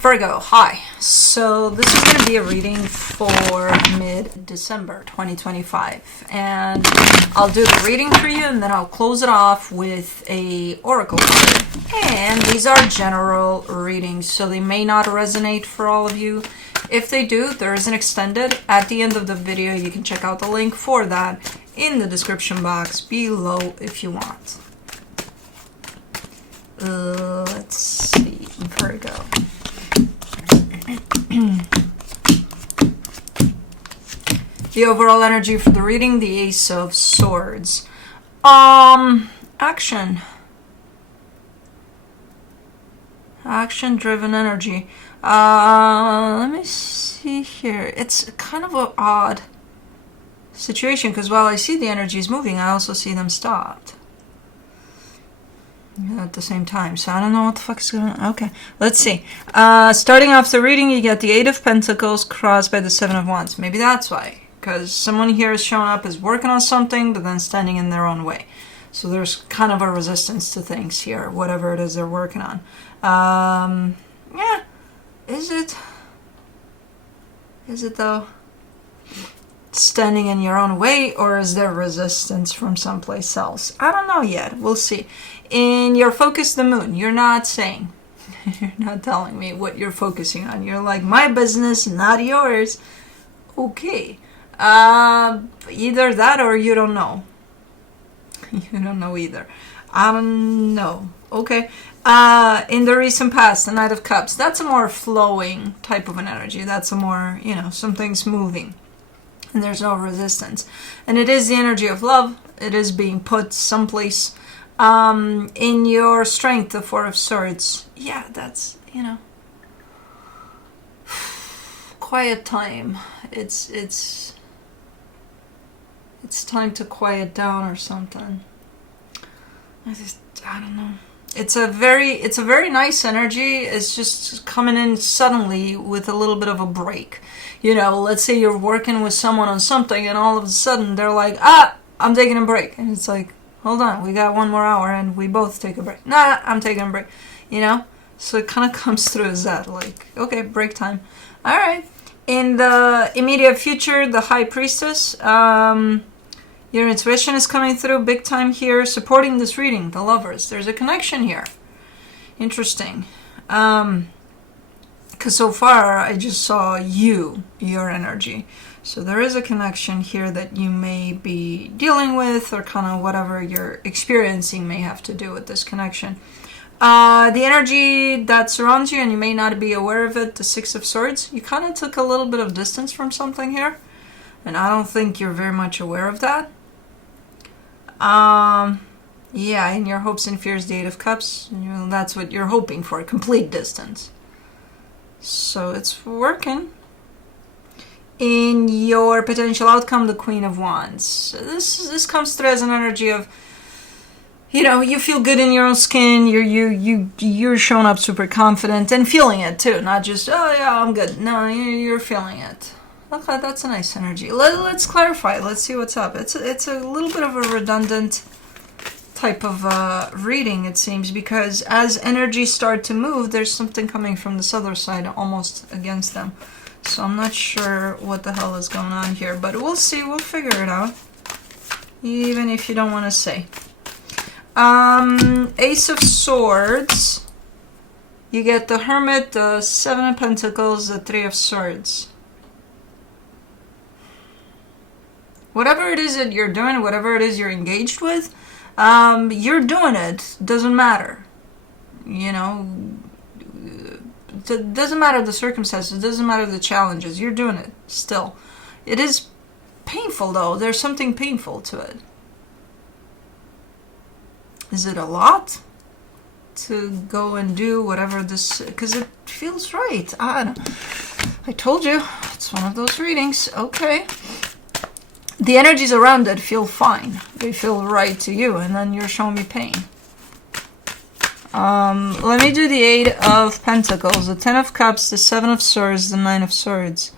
Virgo, hi. So this is going to be a reading for mid-December 2025. And I'll do the reading for you and then I'll close it off with a oracle card. And these are general readings, so they may not resonate for all of you. If they do, there is an extended at the end of the video. You can check out the link for that in the description box below if you want. Let's see, Virgo. The overall energy for the reading, the Ace of Swords. Action. Action-driven energy. Let me see here. It's kind of an odd situation because while I see the energies moving, I also see them stopped at the same time. So I don't know what the fuck is going on. Okay, let's see. Starting off the reading, you get the Eight of Pentacles crossed by the Seven of Wands. Maybe that's why. Because someone here is showing up as working on something, but then standing in their own way. So there's kind of a resistance to things here, whatever it is they're working on. Yeah. Is it though? Standing in your own way, or is there resistance from someplace else? I don't know yet. We'll see. In your focus, the moon, you're not saying. You're not telling me what you're focusing on. You're like, my business, not yours. Okay. Either that or you don't know. You don't know either. I don't know. Okay. In the recent past, the Knight of Cups, that's a more flowing type of an energy. That's a more, something's moving. And there's no resistance. And it is the energy of love. It is being put someplace. In your strength, the Four of Swords. Yeah, that's, quiet time. It's time to quiet down or something. I don't know. It's a very nice energy. It's just coming in suddenly with a little bit of a break. Let's say you're working with someone on something and all of a sudden they're like, I'm taking a break. And it's like, hold on, we got 1 more hour and we both take a break. Nah, I'm taking a break. So it kind of comes through as that, like, okay, break time. All right. In the immediate future, the High Priestess, your intuition is coming through big time here, supporting this reading, the Lovers. There's a connection here. Interesting. Because so far, I just saw your energy. So there is a connection here that you may be dealing with, or kind of whatever you're experiencing may have to do with this connection. The energy that surrounds you, and you may not be aware of it, the Six of Swords, you kind of took a little bit of distance from something here. And I don't think you're very much aware of that. Yeah, in your hopes and fears, the Eight of Cups, that's what you're hoping for, complete distance. So it's working. In your potential outcome, the Queen of Wands. So this comes through as an energy of, you feel good in your own skin. You're showing up super confident and feeling it too, not just, oh yeah, I'm good. No, you're feeling it. Okay, that's a nice energy. Let's clarify. Let's see what's up. It's a little bit of a redundant type of reading, it seems, because as energies start to move, there's something coming from this other side almost against them. So I'm not sure what the hell is going on here, but we'll see. We'll figure it out, even if you don't want to say. Ace of Swords. You get the Hermit, the Seven of Pentacles, the Three of Swords. Whatever it is that you're doing, whatever it is you're engaged with, you're doing it. Doesn't matter. It doesn't matter the circumstances. It doesn't matter the challenges. You're doing it still. It is painful, though. There's something painful to it. Is it a lot to go and do whatever this... Because it feels right. I told you. It's one of those readings. Okay. The energies around it feel fine. They feel right to you, and then you're showing me pain. Let me do the Eight of Pentacles, the Ten of Cups, the Seven of Swords, the Nine of Swords.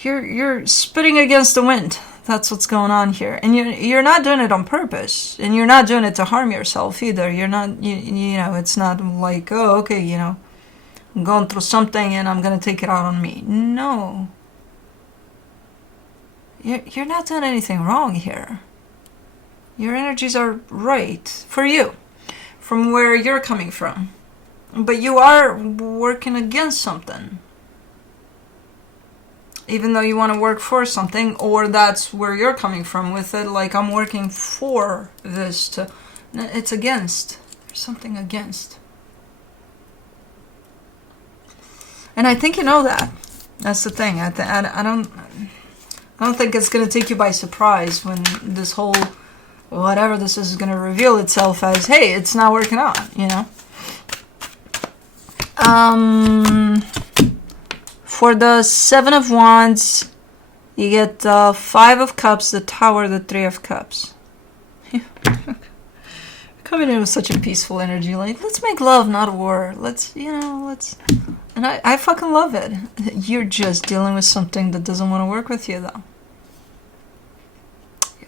You're spitting against the wind. That's what's going on here. And you're not doing it on purpose. And you're not doing it to harm yourself either. You're not, it's not like, oh, okay, I'm going through something and I'm going to take it out on me. No. You're not doing anything wrong here. Your energies are right for you, from where you're coming from. But you are working against something. Even though you want to work for something, or that's where you're coming from with it, like I'm working for this to... It's against. There's something against. And I think you know that. That's the thing. I don't think it's going to take you by surprise when this whole... whatever this is going to reveal itself as, hey, it's not working out, you know? For the 7 of Wands, you get the 5 of Cups, the Tower, the 3 of Cups. Coming in with such a peaceful energy, like, let's make love, not war. Let's. And I fucking love it. You're just dealing with something that doesn't want to work with you, though.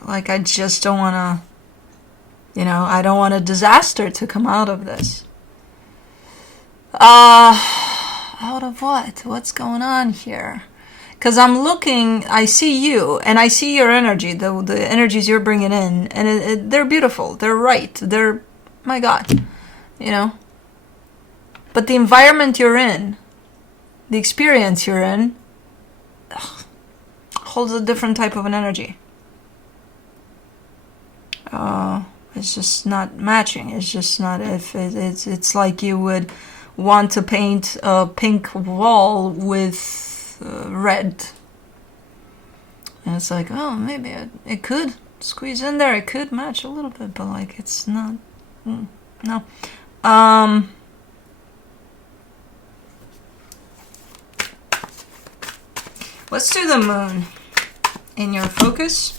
Like, I just don't want to, I don't want a disaster to come out of this. Out of what? What's going on here? Because I'm looking, I see you, and I see your energy, the energies you're bringing in, and they're beautiful, they're right, they're, my God, But the environment you're in, the experience you're in, holds a different type of an energy. It's just not matching. It's just not. If it's like you would want to paint a pink wall with red, and it's like, oh, maybe it could squeeze in there. It could match a little bit, but like it's not. No. Let's do the moon in your focus.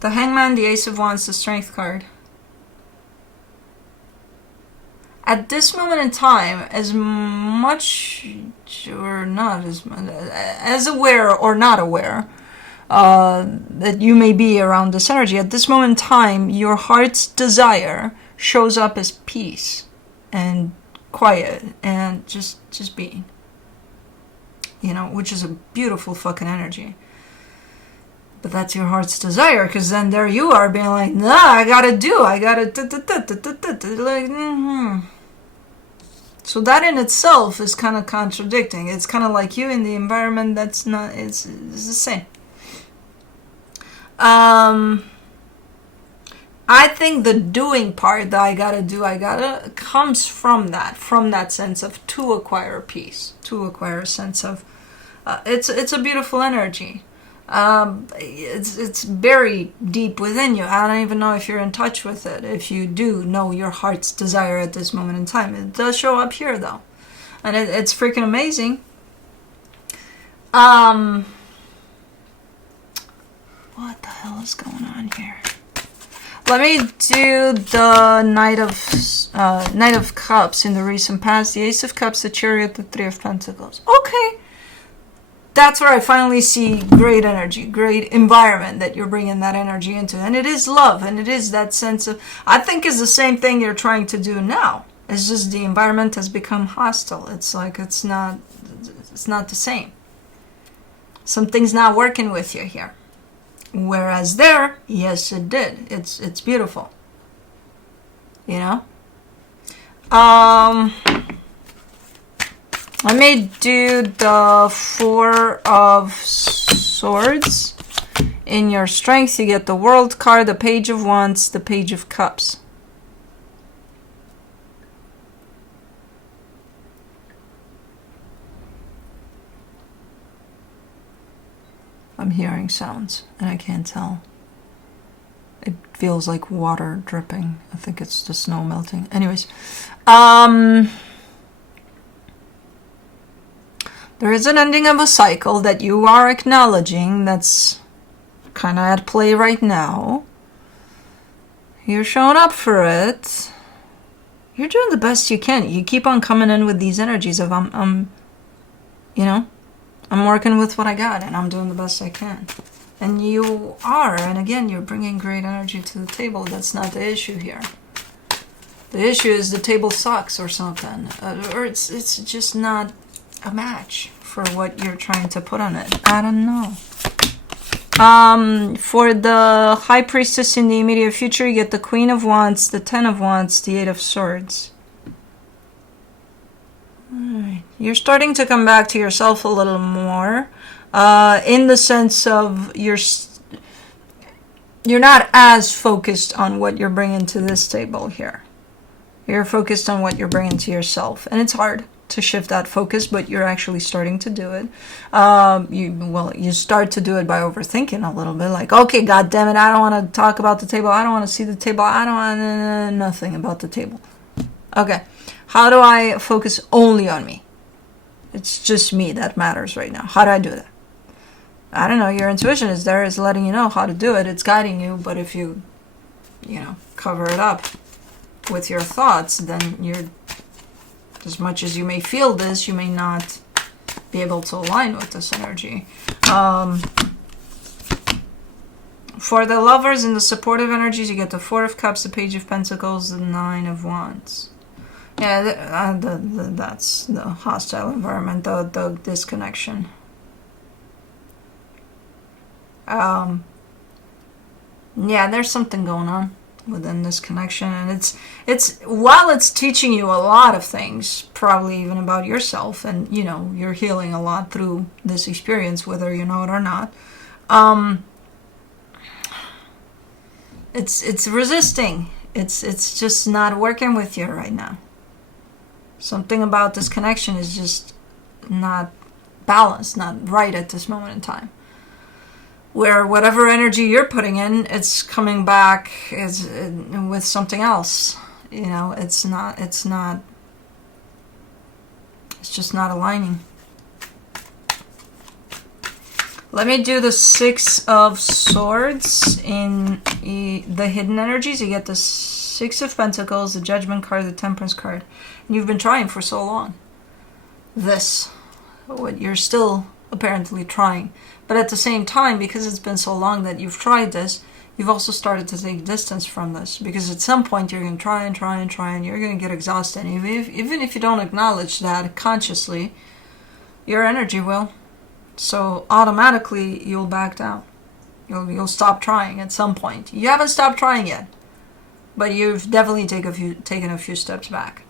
The Hangman, the Ace of Wands, the Strength card. At this moment in time, as much or not as aware or not aware that you may be around this energy, at this moment in time, your heart's desire shows up as peace and quiet and just being. Which is a beautiful fucking energy. But that's your heart's desire, because then there you are being like, nah, I gotta. Like, So that in itself is kind of contradicting. It's kind of like you in the environment that's not, it's the same. I think the doing part that I gotta, comes from that sense of to acquire peace, to acquire a sense of, it's a beautiful energy. It's very deep within you. I don't even know if you're in touch with it. If you do know your heart's desire at this moment in time, it does show up here though, and it's freaking amazing. What the hell is going on here? Let me do the Knight of Cups in the recent past, the Ace of Cups, the Chariot, the 3 of Pentacles. Okay. That's where I finally see great energy, great environment that you're bringing that energy into. And it is love, and it is that sense of, I think it's the same thing you're trying to do now. It's just the environment has become hostile. It's like, it's not the same. Something's not working with you here. Whereas there, yes, it did. It's beautiful. I may do the 4 of Swords. In your Strength, you get the World card, the Page of Wands, the Page of Cups. I'm hearing sounds, and I can't tell. It feels like water dripping. I think it's the snow melting. Anyways, there is an ending of a cycle that you are acknowledging that's kind of at play right now. You're showing up for it. You're doing the best you can. You keep on coming in with these energies of I'm working with what I got and I'm doing the best I can. And you are, and again, you're bringing great energy to the table. That's not the issue here. The issue is the table sucks or something, or it's just not a match for what you're trying to put on it. I don't know. For the High Priestess in the immediate future, you get the Queen of Wands, the Ten of Wands, the Eight of Swords. Alright. You're starting to come back to yourself a little more, in the sense of you're not as focused on what you're bringing to this table here. You're focused on what you're bringing to yourself, and it's hard to shift that focus, but you're actually starting to do it. You start to do it by overthinking a little bit, like, okay, god damn it, I don't want to talk about the table, I don't want to see the table, I don't want nothing about the table. Okay, how do I focus only on me? It's just me that matters right now. How do I do that? I don't know, your intuition is there, it's letting you know how to do it, it's guiding you, but if you cover it up with your thoughts, then you're, as much as you may feel this, you may not be able to align with this energy. For the lovers and the supportive energies, you get the Four of Cups, the Page of Pentacles, the Nine of Wands. Yeah, that's the hostile environment, the disconnection. Yeah, there's something going on within this connection, and it's while it's teaching you a lot of things, probably even about yourself, and you're healing a lot through this experience, whether you know it or not. It's resisting. It's just not working with you right now. Something about this connection is just not balanced, not right at this moment in time. Where whatever energy you're putting in, it's coming back with something else. It's just not aligning. Let me do the Six of Swords in the hidden energies. You get the Six of Pentacles, the Judgment card, the Temperance card. And you've been trying for so long. What you're still apparently trying. But at the same time, because it's been so long that you've tried this, you've also started to take distance from this. Because at some point you're going to try and try and try, and you're going to get exhausted. And even if you don't acknowledge that consciously, your energy will. So automatically you'll back down. You'll stop trying at some point. You haven't stopped trying yet, but you've definitely taken a few steps back.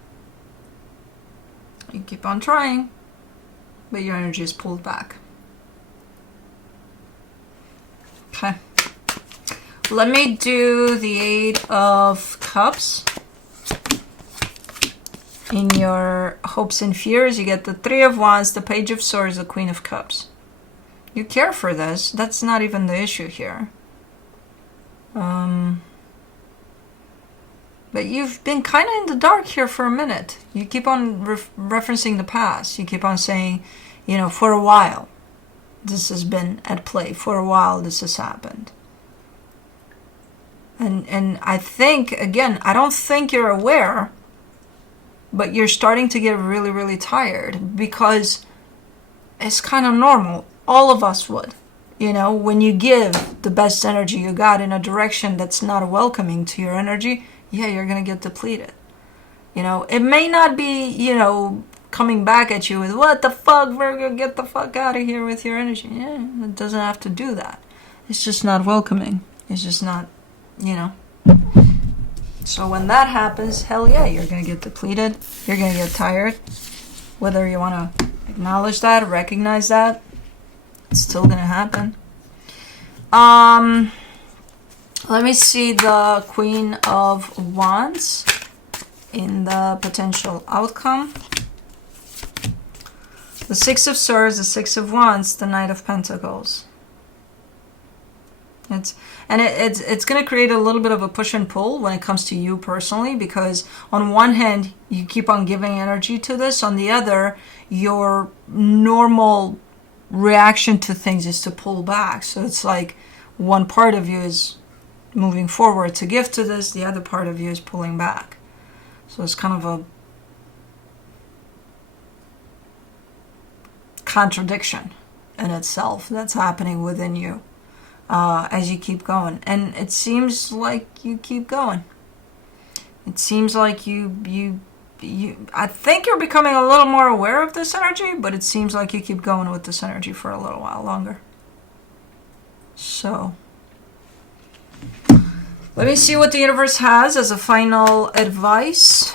You keep on trying, but your energy is pulled back. Okay. Let me do the Eight of Cups. In your hopes and fears, you get the Three of Wands, the Page of Swords, the Queen of Cups. You care for this. That's not even the issue here. But you've been kind of in the dark here for a minute. You keep on referencing the past. You keep on saying, for a while, this has been at play. For a while, this has happened. And I think, again, I don't think you're aware, but you're starting to get really, really tired, because it's kind of normal. All of us would. When you give the best energy you got in a direction that's not welcoming to your energy, yeah, you're going to get depleted. It may not be, coming back at you with, what the fuck, Virgo, get the fuck out of here with your energy. Yeah, it doesn't have to do that. It's just not welcoming. It's just not, So when that happens, hell yeah, you're going to get depleted. You're going to get tired. Whether you want to acknowledge that, recognize that, it's still going to happen. Let me see the Queen of Wands in the potential outcome. The Six of Swords, the Six of Wands, the Knight of Pentacles. It's going to create a little bit of a push and pull when it comes to you personally, because on one hand, you keep on giving energy to this. On the other, your normal reaction to things is to pull back. So it's like one part of you is moving forward to give to this, the other part of you is pulling back. So it's kind of a contradiction in itself that's happening within you as you keep going. And it seems like you keep going. It seems like I think you're becoming a little more aware of this energy, but it seems like you keep going with this energy for a little while longer. So, let me see what the universe has as a final advice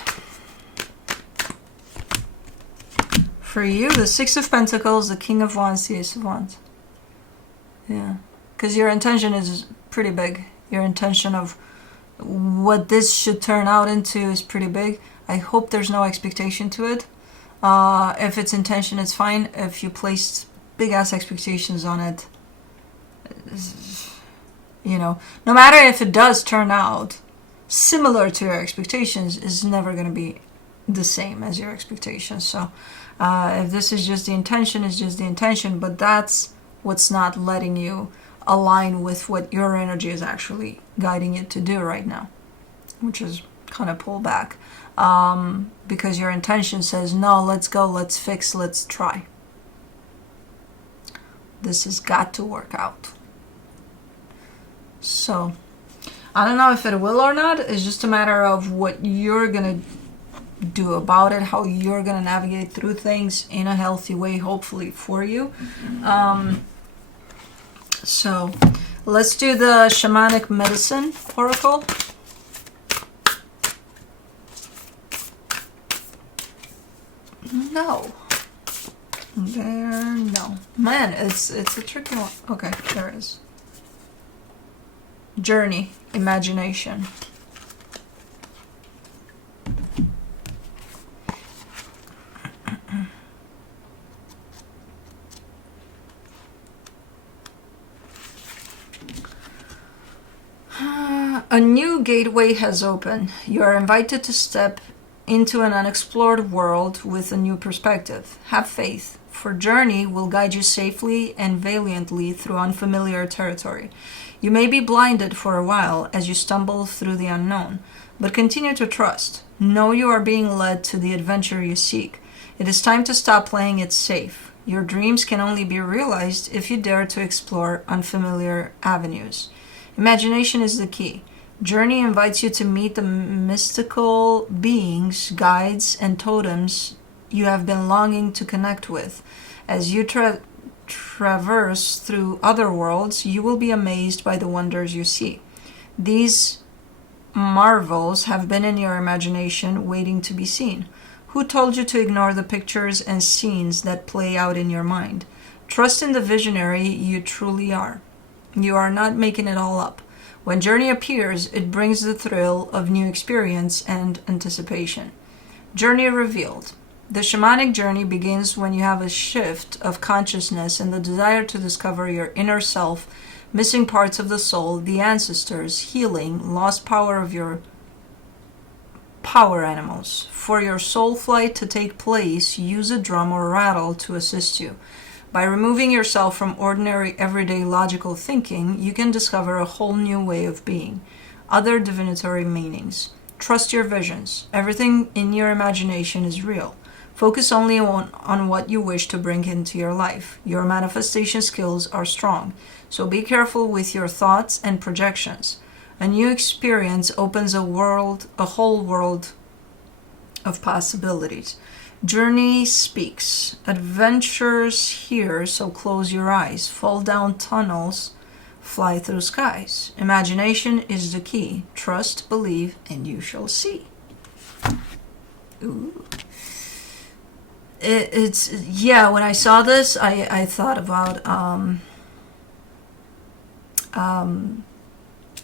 for you. The Six of Pentacles, the King of Wands, the Ace of Wands. Yeah, because your intention is pretty big. Your intention of what this should turn out into is pretty big. I hope there's no expectation to it. If it's intention, it's fine. If you placed big ass expectations on it, you know, no matter if it does turn out similar to your expectations, is never going to be the same as your expectations. So if this is just the intention, it's just the intention, but that's what's not letting you align with what your energy is actually guiding it to do right now, which is kind of pull back. Because your intention says, no, let's go, let's fix, let's try. This has got to work out. So, I don't know if it will or not. It's just a matter of what you're going to do about it, how you're going to navigate through things in a healthy way, hopefully, for you. So, let's do the Shamanic Medicine Oracle. No. No. Man, it's a tricky one. Okay, there it is. Journey, imagination. A new gateway has opened. You are invited to step into an unexplored world with a new perspective. Have faith, for journey will guide you safely and valiantly through unfamiliar territory. You may be blinded for a while as you stumble through the unknown, but continue to trust. Know you are being led to the adventure you seek. It is time to stop playing it safe. Your dreams can only be realized if you dare to explore unfamiliar avenues. Imagination is the key. Journey invites you to meet the mystical beings, guides, and totems you have been longing to connect with. As you traverse through other worlds, you will be amazed by the wonders you see. These marvels have been in your imagination, waiting to be seen. Who told you to ignore the pictures and scenes that play out in your mind? Trust in the visionary you truly are. You are not making it all up. When journey appears, it brings the thrill of new experience and anticipation. Journey revealed. The shamanic journey begins when you have a shift of consciousness and the desire to discover your inner self, missing parts of the soul, the ancestors, healing, lost power of your power animals. For your soul flight to take place, use a drum or rattle to assist you. By removing yourself from ordinary, everyday logical thinking, you can discover a whole new way of being. Other divinatory meanings. Trust your visions. Everything in your imagination is real. Focus only on what you wish to bring into your life. Your manifestation skills are strong, so be careful with your thoughts and projections. A new experience opens a whole world of possibilities. Journey speaks. Adventures here, so close your eyes. Fall down tunnels, fly through skies. Imagination is the key. Trust, believe, and you shall see. Ooh. It's yeah, when I saw this, I thought about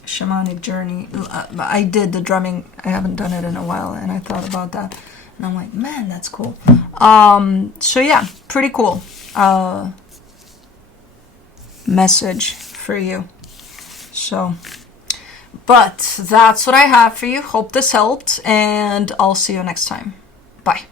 shamanic journey. I did the drumming. I haven't done it in a while, and I thought about that. And I'm like, man, that's cool. So yeah, pretty cool message for you. So, but that's what I have for you. Hope this helped, and I'll see you next time. Bye.